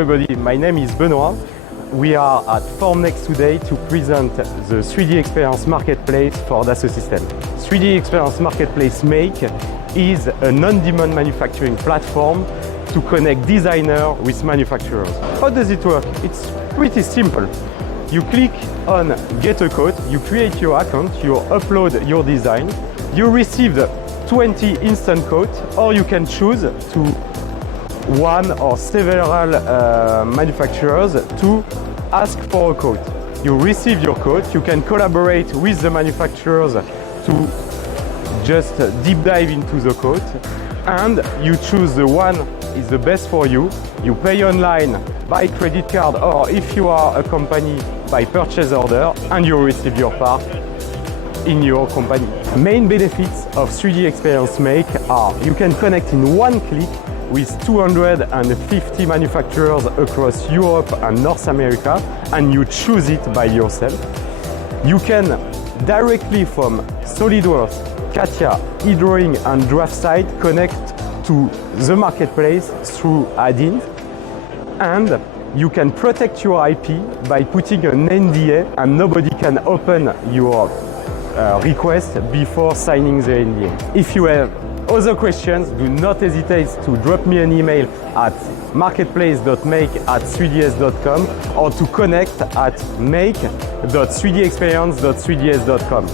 everybody, my name is Benoît. We are at Formnext today to present the 3D Experience Marketplace for Dassault Systèmes. 3D Experience Marketplace Make is an on-demand manufacturing platform to connect designers with manufacturers. How does it work? It's pretty simple. You click on Get a Quote, you create your account, you upload your design, you receive 20 instant quotes, or you can choose to one or several manufacturers to ask for a quote. You receive your quote, you can collaborate with the manufacturers to just deep dive into the quote, and you choose the one is the best for you. You pay online by credit card, or if you are a company, by purchase order, and you receive your part in your company. Main benefits of 3D Experience Make are you can connect in one click with 250 manufacturers across Europe and North America, and you choose it by yourself. You can directly from SolidWorks, CATIA, eDrawing and DraftSight connect to the marketplace through add-ins, and you can protect your IP by putting an NDA, and nobody can open your request before signing the NDA. If you have other questions, do not hesitate to drop me an email at marketplace.make@3ds.com or to connect at make.3dexperience.3ds.com.